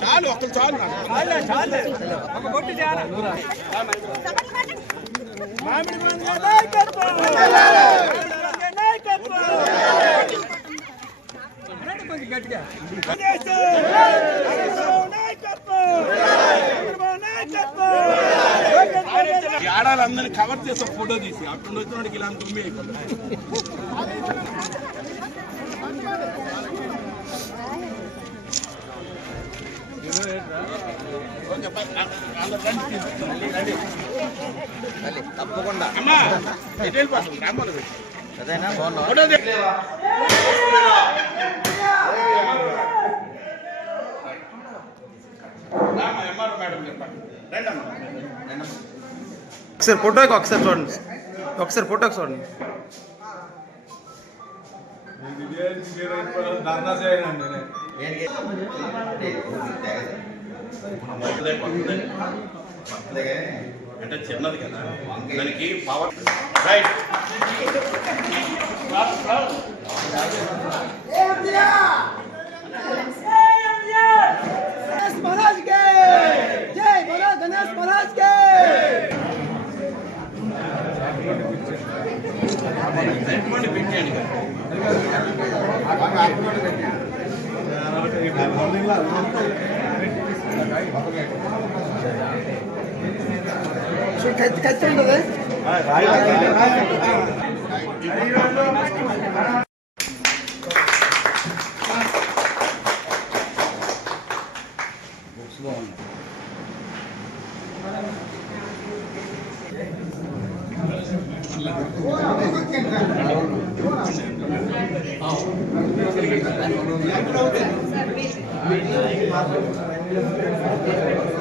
చాలు ఒక్కరు చాలు గట్టిగా ఆడాలందరినీ కవర్ చేసే ఫోటో తీసి అప్పుడు వచ్చినోడికి ఇలా తుమ్మి అయిపోతుంది అమ్మా ఒకసారి ఫోటోకి ఒకసారి చూడండి. ఒకసారి ఫోటోకి చూడండి. అంటే చిన్నది కదా. దానికి పవర్ రైట్ పెట్టండి ఖర్చు ఉండదు Thank you.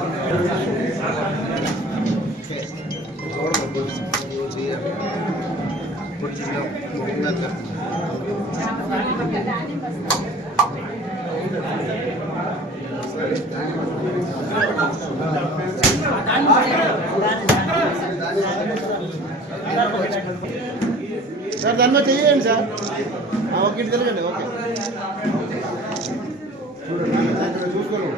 సార్ దానిలో చెయ్యండి సార్. ఓకే ఇటు తిరగండి ఓకే. చూసుకోండి.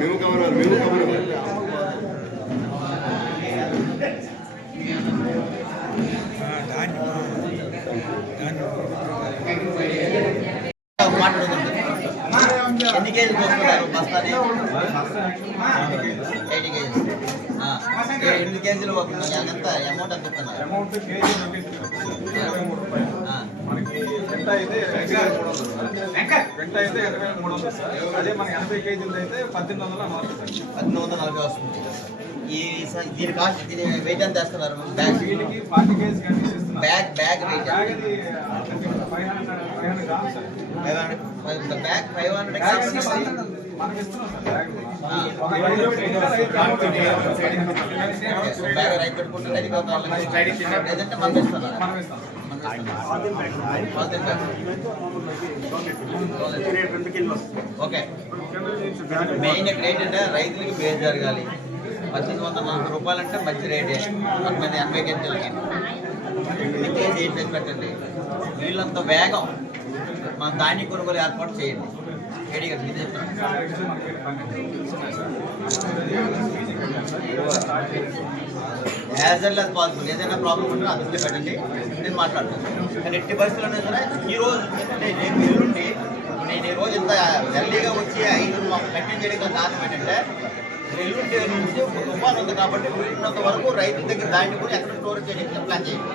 మేము కవర్ మేము కవర్ ఎన్ని కేజీలు ఎంత అమౌంట్ ఎంత ఇస్తున్నారు అమౌంట్ కేజీ మనకి పెంట అయితే. పెంట అయితే ఇరవై మూడు వందలు సార్ అదే మన ఎనభై కేజీలు అయితే పద్దెనిమిది వందల నలభై సార్ పద్దెనిమిది వందల నలభై వస్తుంది ఈ దీని కాస్ట్ దీని వెయిట్ ఎంత వేస్తున్నారు బ్యాగ్ వీటికి ఫార్టీ కేజీ కంటే ఇస్తున్నాం bag bag weight five hundred bag five hundred bag పెట్టుకుంటే అది లేదంటే మనం మనం ఓకే మెయిన్ ఏంటంటే రైతులకి పేరు జరగాలి పద్దెనిమిది వందల నలభై రూపాయలు అంటే మంచి రేటే పద్దెనిమిది ఎనభై కేజీలకి కేజీ ఏం చేసి పెట్టండి. వీళ్ళంత వేగం. మన ధాన్య కొనుగోలు ఏర్పాటు చేయండి. ఏడి గారు ఇది చెప్తున్నాను యాజ్ వెల్ యాజ్ పాసిబుల్ ఏదైనా ప్రాబ్లం ఉంటే అది వదిలి పెట్టండి. నేను మాట్లాడతాను. కానీ ఎట్టి పరిస్థితుల్లో సరే ఈ రోజు అంటే రేపు ఎల్లుండి నేను ఈ రోజు ఇంత ఎర్లీగా వచ్చి ఐదు కంటిన్యూ చేయడం గల కారణం ఏంటంటే ఎల్లుండి నుంచి ఒక తుఫాన్ ఉంది కాబట్టి వీటినంత వరకు రైతుల దగ్గర దాన్ని కూడా ఎక్కడ స్టోర్ చేయడానికి ప్లాన్ చేయండి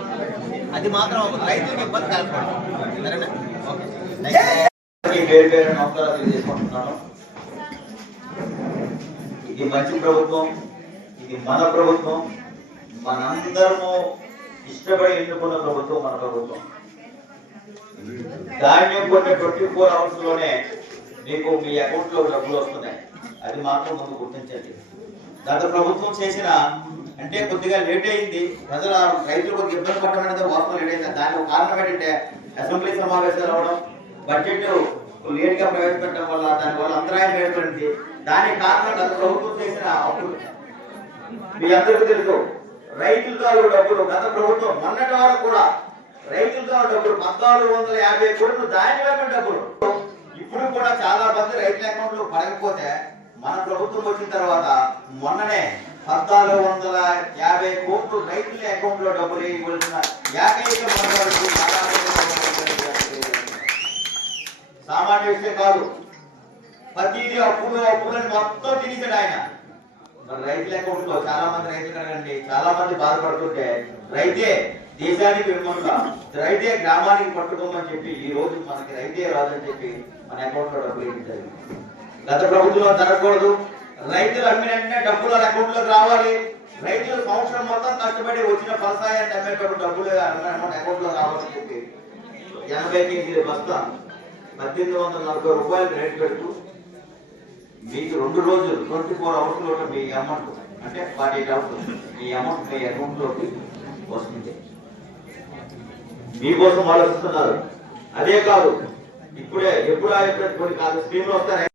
అది మాత్రం రైతులకు ఇబ్బంది కలగకూడదు. సరేనా? ఓకే. పేరు నమస్కారాలు తెలియజేసుకుంటున్నాను. ఇది మంచి ప్రభుత్వం ఇది మన ప్రభుత్వం మనందరము ఇష్టపడి ఎన్నుకున్న ప్రభుత్వం మన ప్రభుత్వం. ధాన్యం కొన్ని ట్వంటీ ఫోర్ అవర్స్లోనే మీకు మీ అకౌంట్లో డబ్బులు వస్తున్నాయి. అది మాత్రం ముందు గుర్తించండి. గత ప్రభుత్వం చేసిన అంటే కొద్దిగా లేట్ అయింది. ప్రజల రైతులు కొద్దిగా ఇబ్బంది పడడం అనేది వాస్తవం లేట్ అయింది. దానికి కారణం ఏంటంటే అసెంబ్లీ సమావేశాలు అవడం బడ్జెట్ లేట్గా ప్రవేశపెట్టడం వల్ల దాని వల్ల అంతరాయం ఏర్పడింది. దానికి కారణం గత ప్రభుత్వం చేసిన అప్పులు. మీ అందరికీ తెలుసు రైతులతో డబ్బులు గత ప్రభుత్వం మొన్నటి వరకు కూడా రైతులతో డబ్బులు పద్నాలుగు వందల యాభై కోట్లు దాని డబ్బులు. ఇప్పుడు కూడా చాలా మంది రైతుల అకౌంట్లు పడకపోతే మన ప్రభుత్వం వచ్చిన తర్వాత మొన్ననే పద్నాలుగు వందల యాభై కోట్లు రైతుల అకౌంట్లో డబ్బులు ఇవ్వాల్సిన ఏకైక సామాన్య విషయం కాదు. ప్రతిదీ అప్పుడు అప్పులని మొత్తం తిరిగాడు ఆయన. మరి రైతుల అకౌంట్లో చాలా మంది రైతులు అడగండి చాలా మంది బాధపడుతుంటే రైతే దేశానికి వెన్నుముక రైతే గ్రామానికి పట్టుకోమని చెప్పి ఈ రోజు మనకి రైతే రాదని చెప్పి మన అకౌంట్లో డబ్బులు ఇచ్చారు. గత ప్రభుత్వం జరగకూడదు. రైతులు అమ్మిన వెంటనే డబ్బులు అకౌంట్లోకి రావాలి. రైతులు సంవత్సరం మొత్తం కష్టపడి వచ్చిన ఫలసాయాన్ని అమ్మేటప్పుడు డబ్బులు అకౌంట్లో రావాలని చెప్పి ఎనభై కేజీల బస్తా పద్దెనిమిది వందల నలభై రూపాయలు రేట్ పెడుతూ మీకు రెండు రోజులు ట్వంటీ ఫోర్ అవర్స్లో మీ అమౌంట్ అంటే ఫార్టీ ఎయిట్ అవర్స్ మీ అమౌంట్ మీ అకౌంట్లోకి వస్తుంది. మీకోసం ఆలోచిస్తున్నారు. అదే కాదు ఇప్పుడే ఎప్పుడు ఎప్పుడు కొన్ని కాదు స్కీమ్లు వస్తాయి